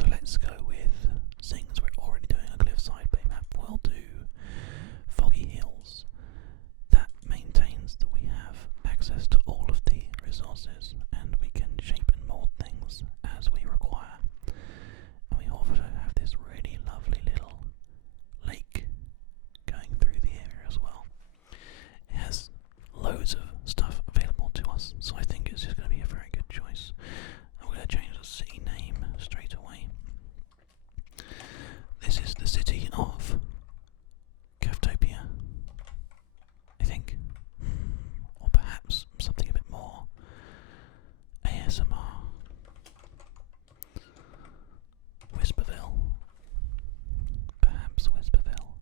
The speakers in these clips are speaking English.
So let's go with, seeing as we're already doing a cliffside bay map, we'll do Foggy Hills. That maintains that we have access to all of the resources and we can shape and mould things as we require. And we also have this really lovely little lake going through the area as well. It has loads of stuff available to us, so I think it's just going to be a very good choice. I'm going to change the city name straight away. This is the city of Caftopia, I think. Or perhaps something a bit more ASMR. Whisperville. Perhaps Whisperville.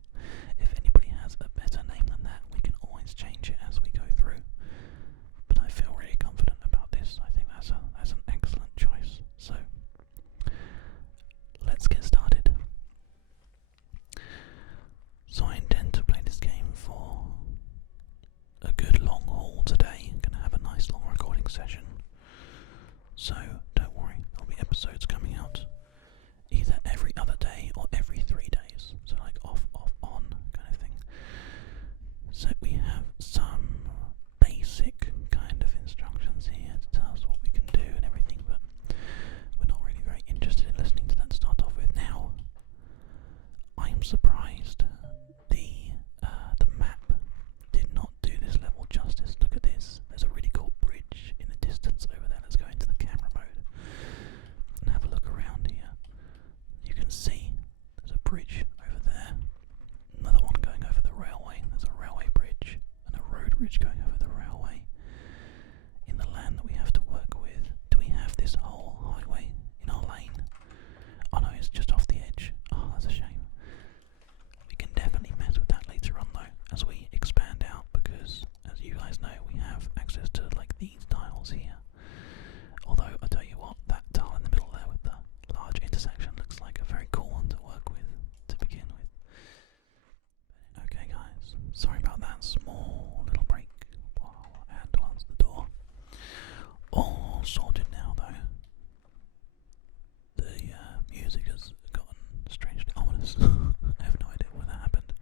If anybody has a better name than that, we can always change it as we go through. But I feel really confident about this. I think that's an excellent choice. So let's get started. So I intend to play this game for a good long haul today. I'm going to have a nice long recording session. So don't worry, there'll be episodes coming out either every other day or every 3 days. So like off, on kind of thing. So we have some basic kind of instructions here to tell us what we can do and everything, but we're not really very interested in listening to that to start off with. Now, I am surprised the map did not do this level justice. Look at this. There's a really cool bridge in the distance over there. Let's go into the camera mode and have a look around here. You can see there's a bridge over there. Another one going over the railway. There's a railway bridge and a road bridge going over the railway. In the land that we have to work with, do we have this whole highway in our lane? Oh no, it's just off the edge. Oh, that's a shame. We can definitely mess with that later on though, as we expand out, because as you guys know, we have access to like these tiles here. Although, I tell you what, that tile in the middle there with the large intersection looks like a very cool one to work with, to begin with. Okay guys, sorry about that small little break while I had to answer the door. All sorted now though. The music has gotten strangely ominous. I have no idea why that happened,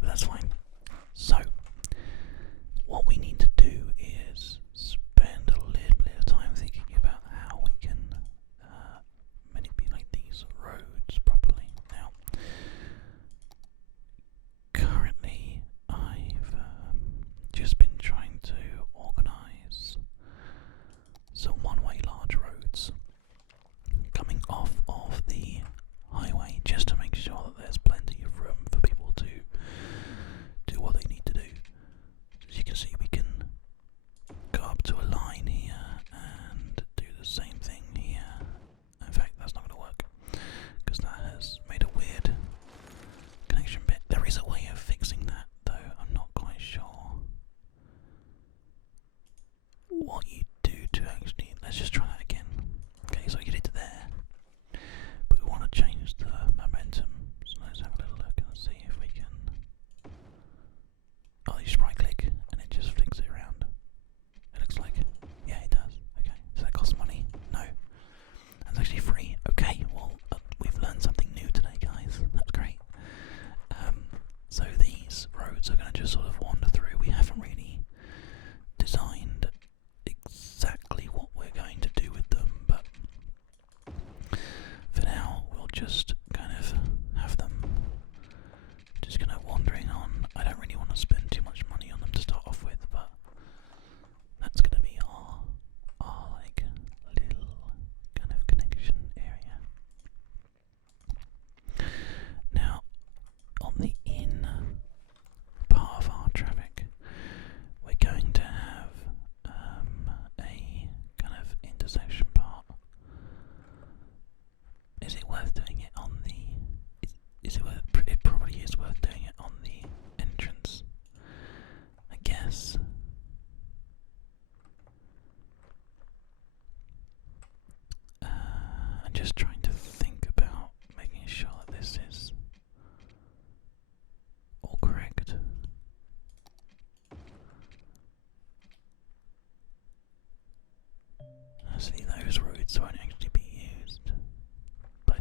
but that's fine. So, what we need to do is spend a little bit of time thinking about how we can manipulate these roads properly. Now, currently I've just been trying to organise some one-way large roads coming off of the highway, just to make sure that there's plenty of room for people to do what they need to do. As you can see, we can go up to a line here and do the same thing here. In fact, that's not going to work because that has made a weird connection bit. There is a way of fixing that though. I'm not quite sure what you do to actually. Let's just try that again. Okay, so we get it to there, but we want to change the momentum. So let's have a little look and see if we can. Oh, you just right click and it just flicks it around. It looks like, yeah, it does. Okay, so that costs money? No, that's actually free. Okay, well, we've learned something new today, guys. That's great. So these roads are going to just sort of wander through. We haven't really designed exactly what we're going to do with them, but for now we'll just kind of have them just kind of wandering on. I don't really want to spend too much money on them to start off with, but that's going to be our like little kind of connection area. Now, on the in part of our traffic, we're going to have a kind of intersection part. Is it worth doing it on the? Is it worth? It probably is worth doing it on the entrance, I guess. I'm just trying to think about making sure that this is all correct. Actually, those roads won't actually be used, but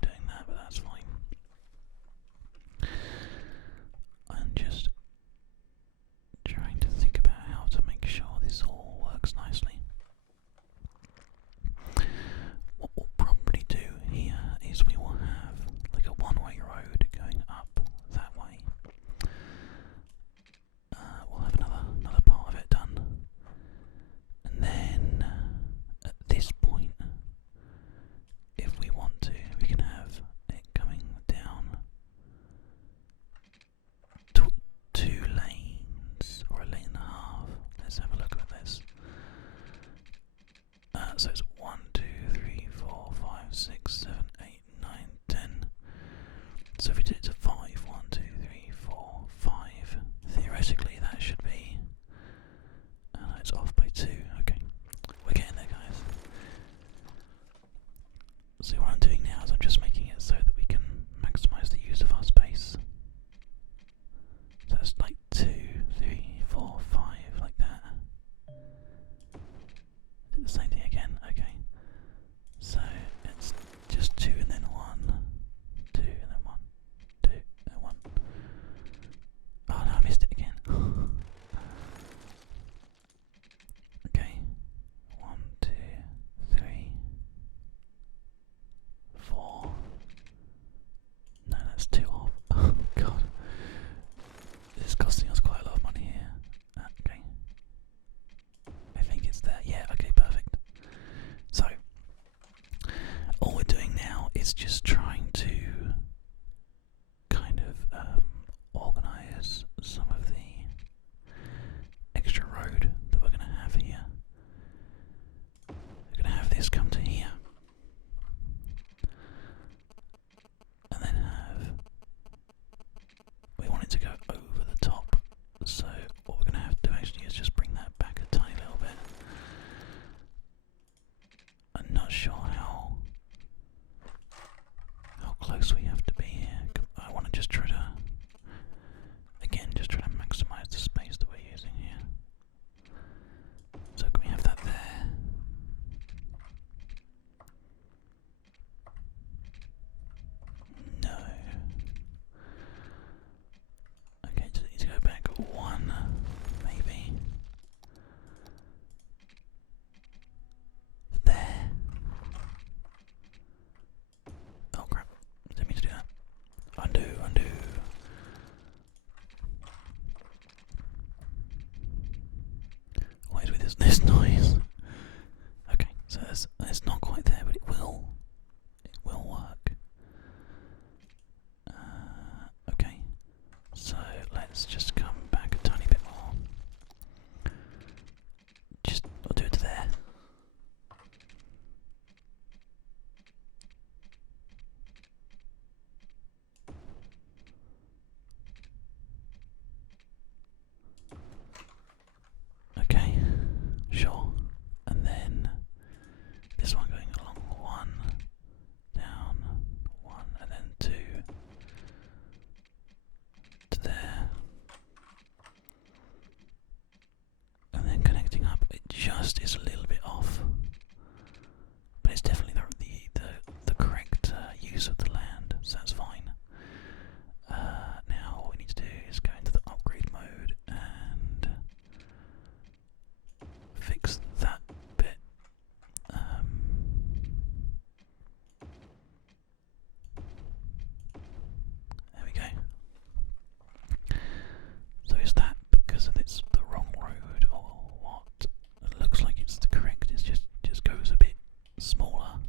it's just trying to kind of organise some of the extra road that we're going to have here. We're going to have this come to here, and then we want it to go over the top, so what we're going to have to do actually is just bring that back a tiny little bit. I'm not sure how close we have to be here. I want to just try to, again, just try to maximise the space that we're using here. So can we have that there? No. Okay, just need to go back one, maybe. There. Oh crap, didn't mean to do that. Undo. What is with this noise? Okay, so it's not quite there, but it will work. Okay, so let's just come back a tiny bit more. I'll do it to there. Okay, sure. And then this one going along one, down, one, and then two to there. And then connecting up, it just is a little bit off. But it's definitely the correct use of the land, so that's fine. Now what we need to do is go into the upgrade mode and fix that bit. There we go. So is that because it's the wrong road or what? It looks like it's the correct, it just goes a bit smaller.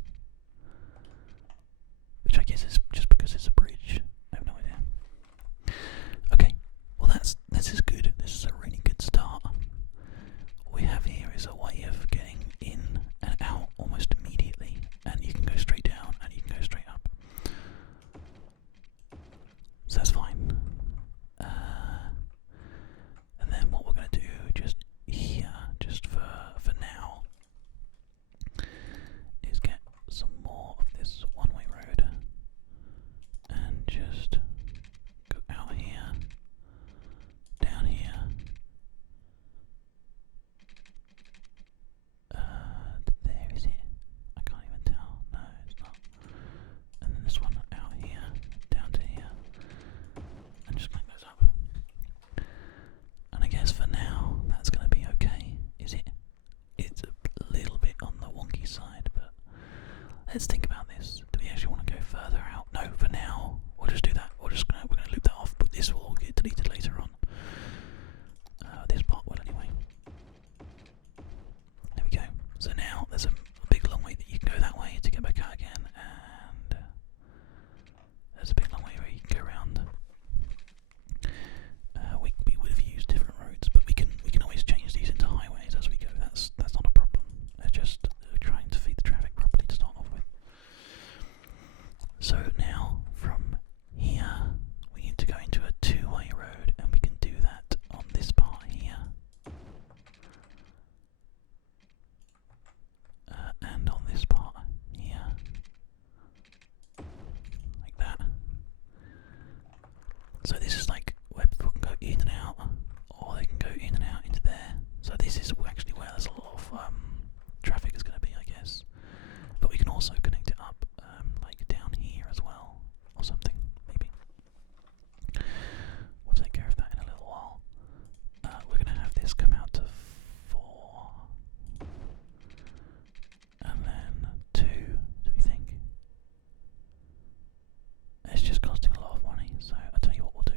Which I guess is just because it's a bridge. I have no idea. Okay, well this is good. This is a really good start. What we have here is a way of getting in and out almost immediately, and you can go straight down and you can go straight up. So that's fine. And then what we're going to do just here, just for now, is get some more of this one-way road and just go out here, down here, there is it? I can't even tell. No, it's not. And then this one out here, down to here, and just connect those up. And I guess for now that's going to be okay, is it? It's a little bit on the wonky side, but let's think about this. Do we actually want to go further out? No, for now we'll just do that. We're going to loop that off, but this will all get deleted later on. This part will anyway. There we go. So now there's a big long way that you can go that way to get back out again, and there's a big long way where you can go around. We would have used different roads, but we can always change these into highways as we go. That's not a problem. They're just trying to feed the traffic properly to start off with. So now from here we need to go into a two-way road, and we can do that on this part here, and on this part here, like that. So this is like where people can go in and out, or they can go in and out into there. So this is actually where there's a lot of traffic is going to be, I guess. But we can also connect it up like down here as well, or something, maybe. We'll take care of that in a little while. We're going to have this come out to 4, and then 2, do we think? It's just costing a lot of money, so I'll tell you what we'll do.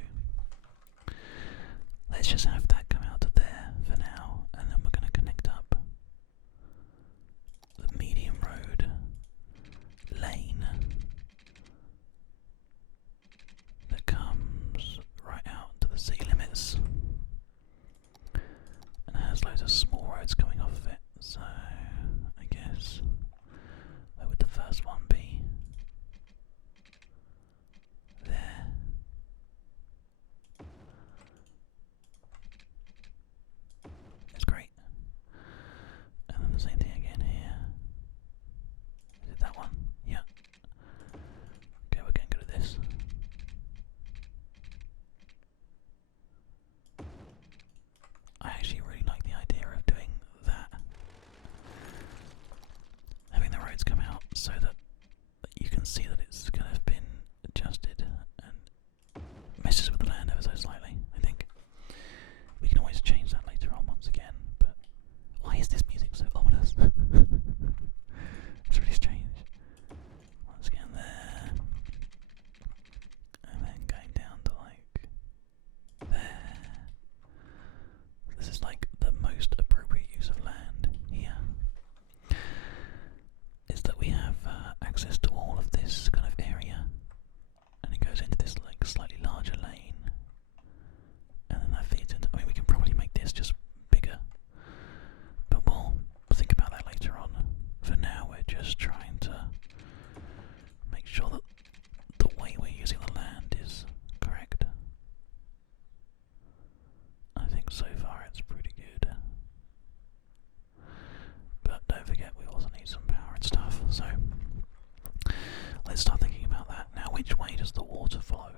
let's start thinking about that. Now, which way does the water flow?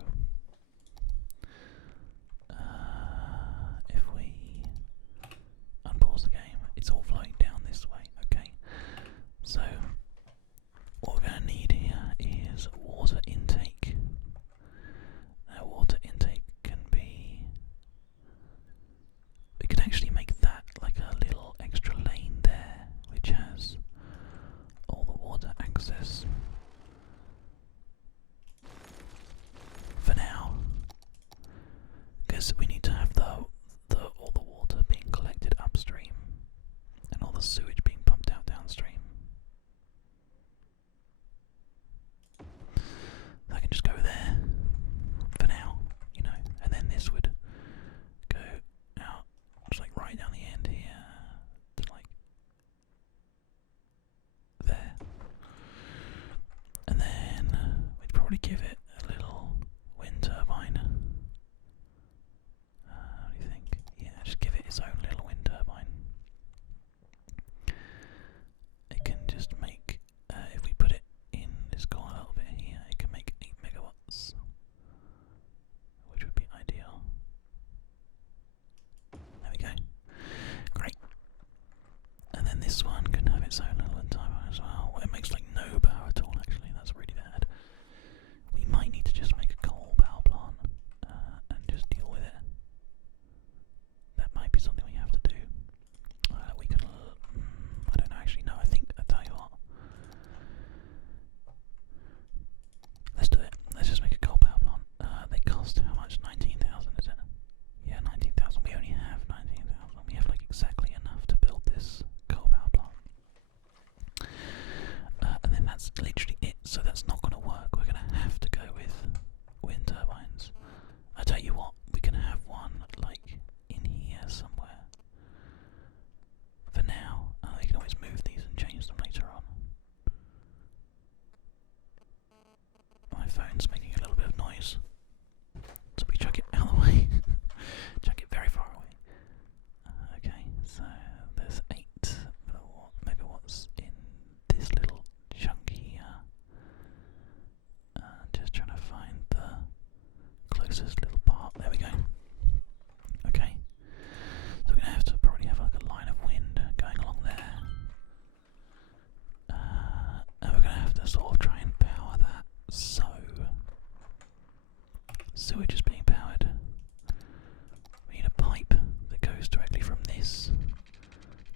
If we unpause the game, it's all flowing down this way. Okay, so what we're going to need here is water intake. Now, water intake can be... we could actually make that like a little extra lane there, which has all the water access. For now, because we need to have all the water being collected upstream and all the sewage being pumped out downstream. I can just go there for now, you know, and then this would go out just like right down the end here to like there, and then we'd probably give it a little wind turbine. What do you think? Yeah, just give it its own little wind turbine. It can just make, if we put it in this corner a little bit here, it can make 8 megawatts, which would be ideal. There we go. Great. And then this one can have its own little wind turbine as well. Well, it makes like no power at all, actually. That's really bad. We might need to just make a coal power plant and just deal with it. That might be something we have to do. We can. I don't know, actually. No, I think. I'll tell you what. Let's do it. Let's just make a coal power plant. They cost how much? 19,000, is it? Yeah, 19,000. We only have 19,000. We have like exactly enough to build this coal power plant. And then that's literally it. So that's not going to work. We're going to have to go with wind turbines. I tell you what, we can have one like in here somewhere. For now, we can always move these and change them later on. My phone's making a little bit of noise, so we chuck it out of the way. Chuck it very far away. Okay, so there's 8 megawatts in this little chunk here. Just trying to find the closest little part. There we go. Okay, so we're going to have to probably have like a line of wind going along there. And we're going to have to sort of try and power that. So, sewage is being powered. We need a pipe that goes directly from this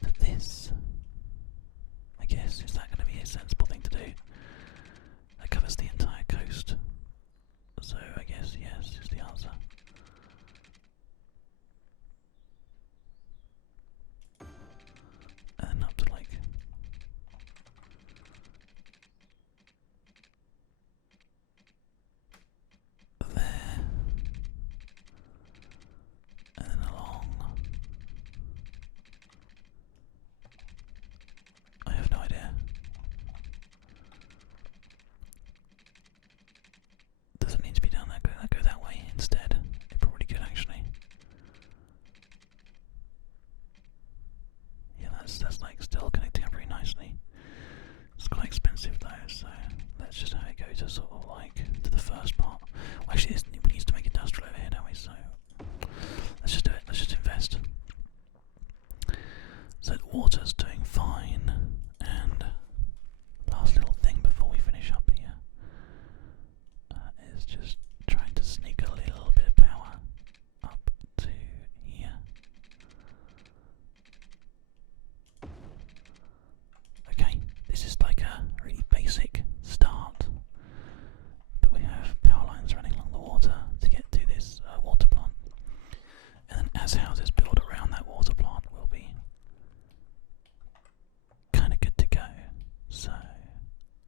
to this. I guess, is that going to be a sensible thing to do? That covers the entire coast. So I guess yes is the answer. And then up to like there, and then along. I have no idea. Does it need to be down there? Could I go that way instead? It probably could actually. Yeah, that's like still connecting up pretty nicely. It's quite expensive though, so let's just have it go to sort of like to the first part. Well, actually, we need to make industrial over here, don't we? So let's just do it. Let's just invest. So the water's doing fine, and last little thing before we finish up here is just trying to sneak a little bit of power up to here. Okay, this is like a really basic start, but we have power lines running along the water to get to this water plant, and then as houses build around that water plant, we'll be kind of good to go. So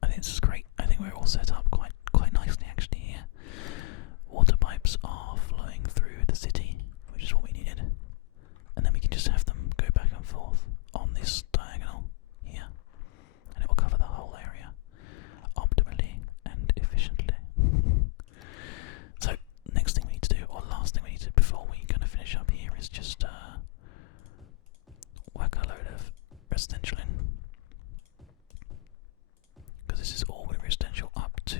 I think this is great. I think we're all set up quite nicely actually here. Water pipes are flowing through the city, which is what we needed, and then we can just have them go back and forth on this diagonal here, and it will cover the whole area optimally and efficiently. So next thing we need to do, or last thing we need to do before we kind of finish up here, is just whack a load of residential in, because this is all residential up to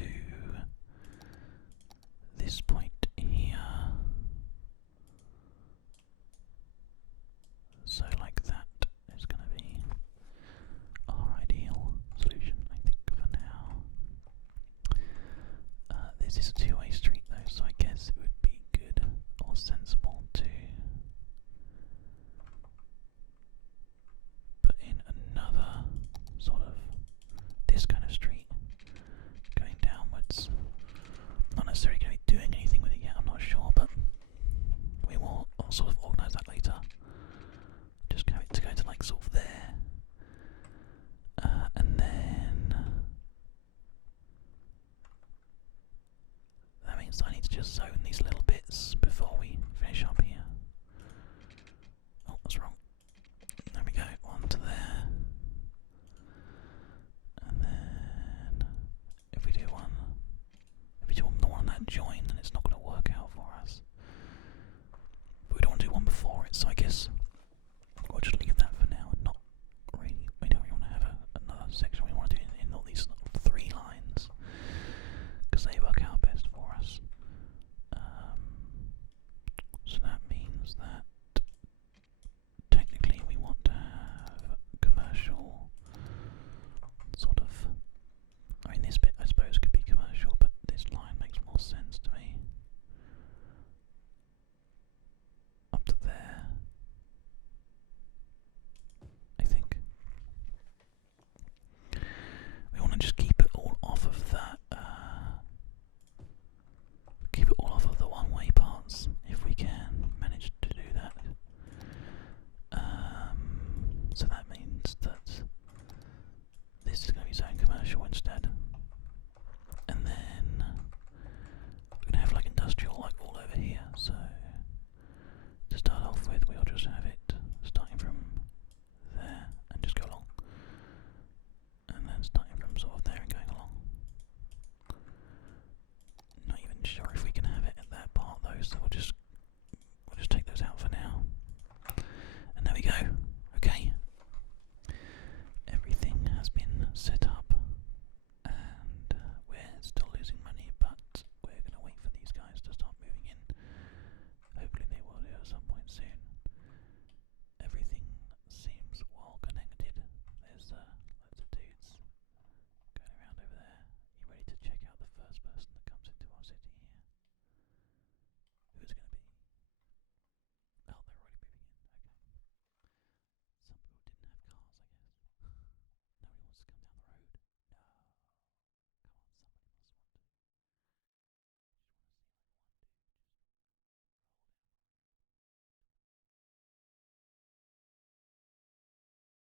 This is a two-way street though, so I guess it would be good or sensible to put in another sort of this kind of street going downwards. Not necessarily going to be doing anything with it yet, I'm not sure, but we will sort of organise that later. Just going to go to like sort of there, and then that means I need to just zone these little